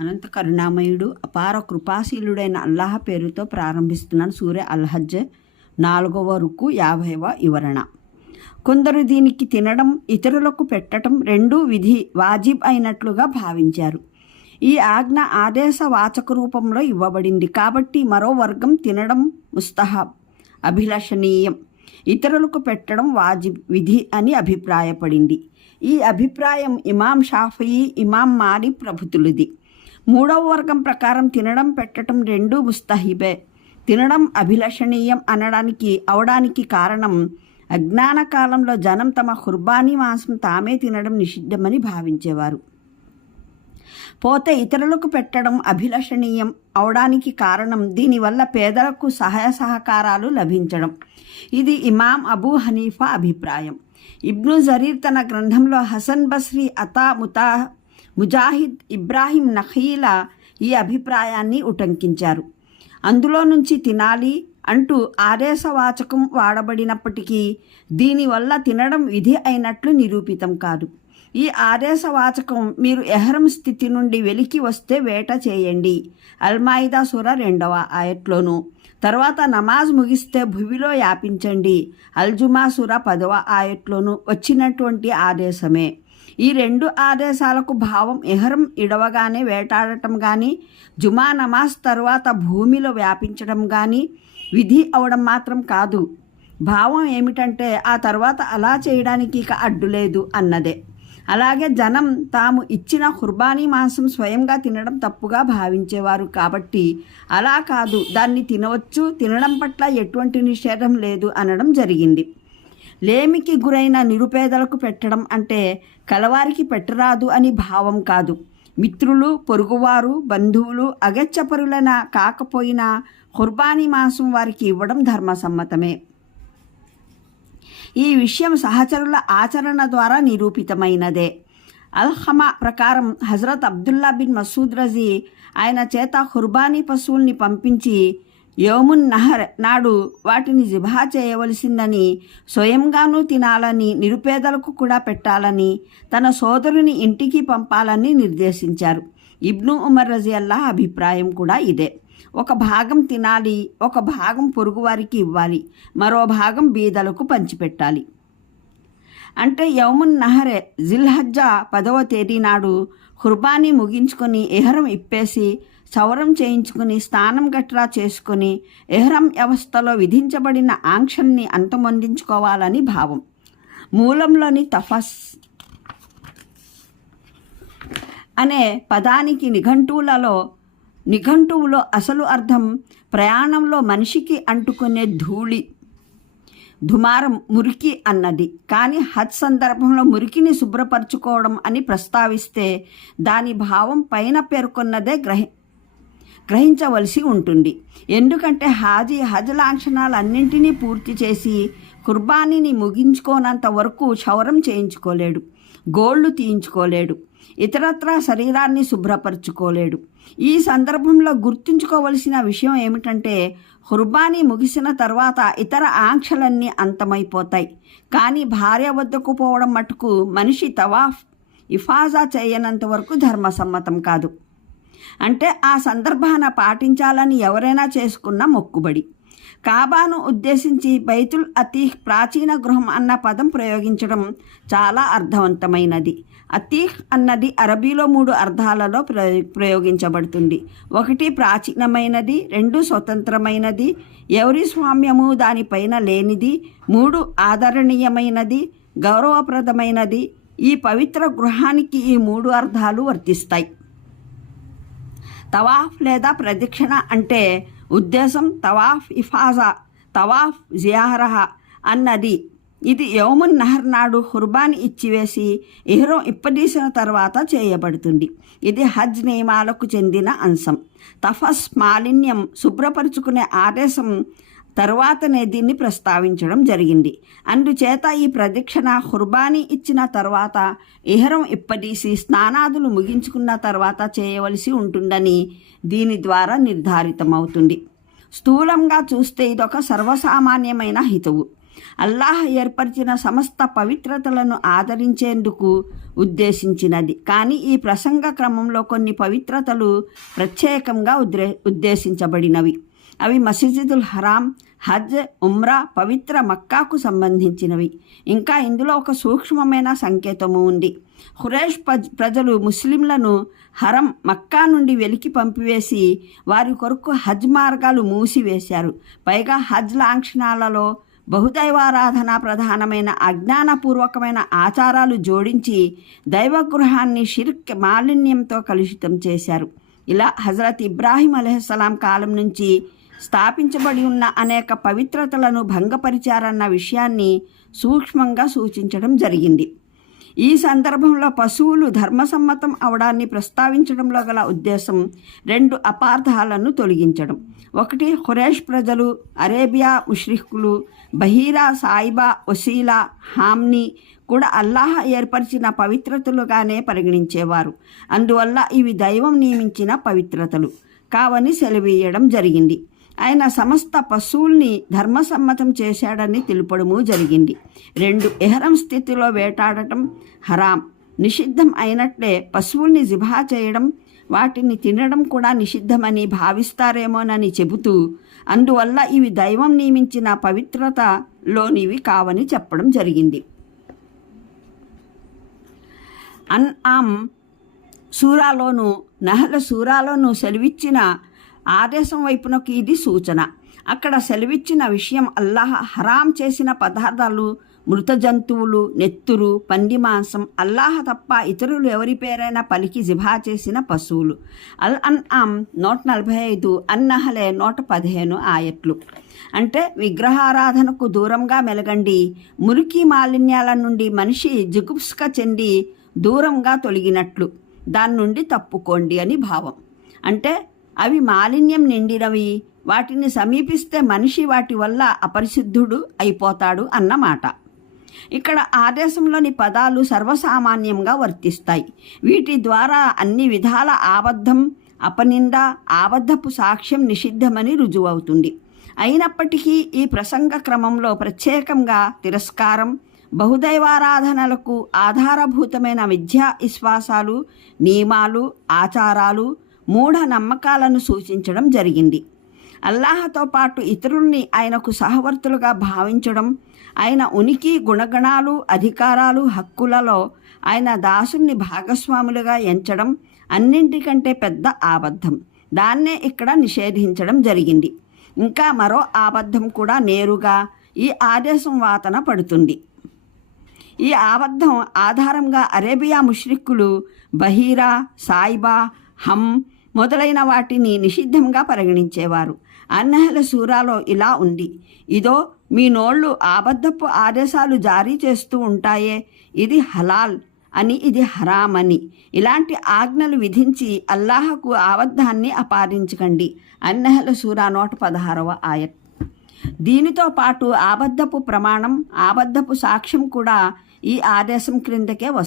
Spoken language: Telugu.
అనంత కరుణామయుడు అపార కృపాశీలుడైన అల్లాహ్ పేరుతో ప్రారంభిస్తున్నాను సూర్య అల్హజ్ నాలుగవ రుకు యాభైవ వివరణ. కొందరు దీనికి తినడం ఇతరులకు పెట్టడం రెండు విధి వాజిబ్ అయినట్లుగా భావించారు. ఈ ఆజ్ఞ ఆదేశ వాచక రూపంలో ఇవ్వబడింది. కాబట్టి మరో వర్గం తినడం ముస్తహాబ్ అభిలషణీయం. ఇతరులకు పెట్టడం వాజిబ్ విధి అని అభిప్రాయపడింది. ఈ అభిప్రాయం ఇమాం షాఫీ ఇమాం మాలి ప్రభుతులది. మూడవ వర్గం ప్రకారం తినడం పెట్టడం రెండూ ముస్తహిబే. తినడం అభిలషణీయం అనడానికి అవడానికి కారణం అజ్ఞాన కాలంలో జనం తమ కుర్బానీ మాంసం తామే తినడం నిషిద్ధమని భావించేవారు. పోతే ఇతరులకు పెట్టడం అభిలషణీయం అవడానికి కారణం దీనివల్ల పేదలకు సహాయ సహకారాలు లభించడం. ఇది ఇమాం అబూ హనీఫా అభిప్రాయం. ఇబ్ను జరీర్ తన గ్రంథంలో హసన్ బస్రీ అతా ముతా ముజాహిద్ ఇబ్రాహీం నఖీల ఈ అభిప్రాయాన్ని ఉటంకించారు. అందులో నుంచి తినాలి అంటూ ఆదేశవాచకం వాడబడినప్పటికీ దీనివల్ల తినడం విధి అయినట్లు నిరూపితం కాదు. ఈ ఆదేశవాచకం మీరు ఎహరం స్థితి నుండి వెలికి వస్తే వేట చేయండి. అల్మాయిదా సుర రెండవ ఆయట్లోను తర్వాత నమాజ్ ముగిస్తే భువిలో యాపించండి. అల్జుమా సుర పదవ ఆయట్లోను వచ్చినటువంటి ఆదేశమే. ఈ రెండు ఆదేశాలకు భావం ఎహరం ఇడవగానే వేటాడటం కానీ జుమా నమాజ్ తరువాత భూమిలో వ్యాపించడం కానీ విధి అవడం మాత్రం కాదు. భావం ఏమిటంటే ఆ తర్వాత అలా చేయడానికి ఇక అడ్డు లేదు అన్నదే. అలాగే జనం తాము ఇచ్చిన కుర్బానీ మాంసం స్వయంగా తినడం తప్పుగా భావించేవారు కాబట్టి అలా కాదు దాన్ని తినవచ్చు తినడం పట్ల ఎటువంటి నిషేధం లేదు అనడం జరిగింది. లేమికి గురైన నిరుపేదలకు పెట్టడం అంటే కలవారికి పెట్టరాదు అని భావం కాదు. మిత్రులు పొరుగువారు బంధువులు అగచ్చపరులన కాకపోయినా కుర్బానీ మాసం వారికి ఇవ్వడం ధర్మసమ్మతమే. ఈ విషయం సహచరుల ఆచరణ ద్వారా నిరూపితమైనదే. అల్హమా ప్రకారం హజరత్ అబ్దుల్లా బిన్ మసూద్ రజీ ఆయన చేత కుర్బానీ పశువుల్ని పంపించి యోమున్ నహర్ నాడు వాటిని జిభా చేయవలసిందని స్వయంగానూ తినాలని నిరుపేదలకు కూడా పెట్టాలని తన సోదరుని ఇంటికి పంపాలని నిర్దేశించారు. ఇబ్ను ఉమర్ రజియల్లా అభిప్రాయం కూడా ఇదే. ఒక భాగం తినాలి ఒక భాగం పొరుగువారికి ఇవ్వాలి మరో భాగం బీదలకు పంచిపెట్టాలి. అంటే యౌమున్ నహరే జిల్హజ్జా పదవ తేదీ నాడు కుర్బానీ ముగించుకొని ఎహరం ఇప్పేసి సౌరం చేయించుకుని స్నానం గట్రా చేసుకుని ఎహ్రం వ్యవస్థలో విధించబడిన ఆంక్షల్ని అంతమొందించుకోవాలని భావం. మూలంలోని తఫస్ అనే పదానికి నిఘంటువులలో నిఘంటువులో అసలు అర్థం ప్రయాణంలో మనిషికి అంటుకునే ధూళి దుమారం మురికి అన్నది. కానీ హజ్ సందర్భంలో మురికిని శుభ్రపరచుకోవడం అని ప్రస్తావిస్తే దాని భావం పైన పేర్కొన్నదే గ్రహి గ్రహించవలసి ఉంటుంది. ఎందుకంటే హాజీ హజ్ లాంఛనాలన్నింటినీ పూర్తి చేసి కుర్బానీని ముగించుకోనంత వరకు క్షౌరం చేయించుకోలేడు. గోళ్ళు తీయించుకోలేడు. ఇతరత్రా శరీరాన్ని శుభ్రపరచుకోలేడు. ఈ సందర్భంలో గుర్తుంచుకోవలసిన విషయం ఏమిటంటే కుర్బానీ ముగిసిన తర్వాత ఇతర ఆంక్షలన్నీ అంతమైపోతాయి. కానీ భార్య వద్దకు పోవడం మటుకు మనిషి తవాఫ్ ఇఫాజా చేయనంత వరకు ధర్మసమ్మతం కాదు. అంటే ఆ సందర్భాన పాటించాలని ఎవరైనా చేసుకున్న మొక్కుబడి. కాబాను ఉద్దేశించి బైతుల్ అతీహ్ ప్రాచీన గృహం అన్న పదం ప్రయోగించడం చాలా అర్థవంతమైనది. అతీహ్ అన్నది అరబీలో మూడు అర్థాలలో ప్రయోగించబడుతుంది. ఒకటి ప్రాచీనమైనది రెండు స్వతంత్రమైనది ఎవరి స్వామ్యము దానిపైన లేనిది మూడు ఆదరణీయమైనది గౌరవప్రదమైనది. ఈ పవిత్ర గృహానికి ఈ మూడు అర్థాలు వర్తిస్తాయి. తవాఫ్ లేదా ప్రదక్షిణ అంటే ఉద్దేశం తవాఫ్ ఇఫాజా తవాఫ్ జియారహ అన్నది. ఇది యౌమున్ నహర్ నాడు హుర్బాన్ ఇచ్చివేసి ఇహ్రం ఇప్పదీసిన తర్వాత చేయబడుతుంది. ఇది హజ్ నియమాలకు చెందిన అంశం. తఫస్ మాలిన్యం శుభ్రపరుచుకునే ఆదేశం తరువాతనే దీన్ని ప్రస్తావించడం జరిగింది. అందుచేత ఈ ప్రదక్షిణ హుర్బానీ ఇచ్చిన తర్వాత ఇహరం ఇప్పదీసి స్నానాదులు ముగించుకున్న తర్వాత చేయవలసి ఉంటుందని దీని ద్వారా నిర్ధారితమవుతుంది. స్థూలంగా చూస్తే ఇదొక సర్వసామాన్యమైన హితవు. అల్లాహ్ ఏర్పరిచిన సమస్త పవిత్రతలను ఆదరించేందుకు ఉద్దేశించినది. కానీ ఈ ప్రసంగ క్రమంలో కొన్ని పవిత్రతలు ప్రత్యేకంగా ఉద్రే ఉద్దేశించబడినవి. అవి మసీదుల్ హరాం హజ్ ఉమ్రా పవిత్ర మక్కాకు సంబంధించినవి. ఇంకా ఇందులో ఒక సూక్ష్మమైన సంకేతము ఉంది. హురేష్ పజ్- ప్రజలు ముస్లింలను హరం మక్కా నుండి వెలికి పంపివేసి వారి కొరకు హజ్ మార్గాలు మూసివేశారు. పైగా హజ్ లాంఛనాలలో బహుదైవారాధన ప్రధానమైన అజ్ఞానపూర్వకమైన ఆచారాలు జోడించి దైవగృహాన్ని షిర్క్ మాలిన్యంతో కలుషితం చేశారు. ఇలా హజరత్ ఇబ్రాహీం అలెహస్సలాం కాలం నుంచి స్థాపించబడి ఉన్న అనేక పవిత్రతలను భంగపరిచారన్న విషయాన్ని సూక్ష్మంగా సూచించడం జరిగింది. ఈ సందర్భంలో పశువులు ధర్మసమ్మతం అవడాన్ని ప్రస్తావించడంలో గల ఉద్దేశం రెండు అపార్థాలను తొలగించడం. ఒకటి హురేష్ ప్రజలు అరేబియా ముష్రిఖ్లు బహీరా సాయిబా వసీలా హామ్ని కూడా అల్లాహ్ ఏర్పరిచిన పవిత్రతలుగానే పరిగణించేవారు. అందువల్ల ఇవి దైవం నియమించిన పవిత్రతలు. కావని సెలవేయడం జరిగింది. ఆయన సమస్త పశువుల్ని ధర్మసమ్మతం చేశాడని తెలుపడము జరిగింది. రెండు ఎహరం స్థితిలో వేటాడటం హరాం. నిషిద్ధం అయినట్లే పశువుల్ని జిభా చేయడం వాటిని తినడం కూడా నిషిద్ధమని భావిస్తారేమోనని చెబుతూ అందువల్ల ఇవి దైవం నియమించిన పవిత్రతలోనివి కావని చెప్పడం జరిగింది. అన్ ఆమ్ సూరాలోను నహల సూరాలోను సెలవిచ్చిన ఆదేశం వైపునకు ఇది సూచన. అక్కడ సెలవిచ్చిన విషయం అల్లాహ్ హరాం చేసిన పదార్థాలు మృత జంతువులు నెత్తురు పంది మాంసం అల్లాహ తప్ప ఇతరులు ఎవరి పేరైనా పలికి జిభా చేసిన పశువులు. అల్ అన్ ఆమ్ నూట నలభై ఐదు అన్నహలే నూట పదిహేను ఆయట్లు. అంటే విగ్రహారాధనకు దూరంగా మెలగండి మురికి మాలిన్యాల నుండి మనిషి జిగుప్స్క చెంది దూరంగా తొలగినట్లు. దాని నుండి తప్పుకోండి అని భావం. అంటే అవి మాలిన్యం నిండినవి. వాటిని సమీపిస్తే మనిషి వాటి వల్ల అపరిశుద్ధుడు అయిపోతాడు అన్నమాట. ఇక్కడ ఆదేశంలోని పదాలు సర్వసామాన్యంగా వర్తిస్తాయి. వీటి ద్వారా అన్ని విధాల ఆబద్ధం అపనింద ఆబద్ధపు సాక్ష్యం నిషిద్ధమని రుజువవుతుంది. అయినప్పటికీ ఈ ప్రసంగ క్రమంలో ప్రత్యేకంగా తిరస్కారం బహుదైవారాధనలకు ఆధారభూతమైన విద్యా విశ్వాసాలు నియమాలు ఆచారాలు మూఢ నమ్మకాలను సూచించడం జరిగింది. అల్లాహతో పాటు ఇతరుల్ని ఆయనకు సహవర్తులుగా భావించడం ఆయన ఉనికి గుణగణాలు అధికారాలు హక్కులలో ఆయన దాసుని భాగస్వాములుగా ఎంచడం అన్నింటికంటే పెద్ద ఆబద్ధం. దాన్నే ఇక్కడ నిషేధించడం జరిగింది. ఇంకా మరో ఆబద్ధం కూడా నేరుగా ఈ ఆదేశం వాతన పడుతుంది. ఈ ఆబద్ధం ఆధారంగా అరేబియా ముష్రిక్కులు బహీరా సాయిబా హమ్ మొదలైన వాటిని నిషిద్ధంగా పరిగణించేవారు. అన్నహల సూరాలో ఇలా ఉంది. ఇదో మీ నోళ్ళు ఆబద్ధపు ఆదేశాలు జారీ చేస్తూ ఉంటాయే. ఇది హలాల్ అని ఇది హరామ్ అని. ఇలాంటి ఆజ్ఞలు విధించి అల్లాహకు ఆబద్ధాన్ని అపాదించకండి అన్నహల సూరా నూట పదహారవ ఆయత్. దీనితో పాటు ఆబద్ధపు ప్రమాణం ఆబద్ధపు సాక్ష్యం కూడా ఈ ఆదేశం క్రిందకే వస్తుంది.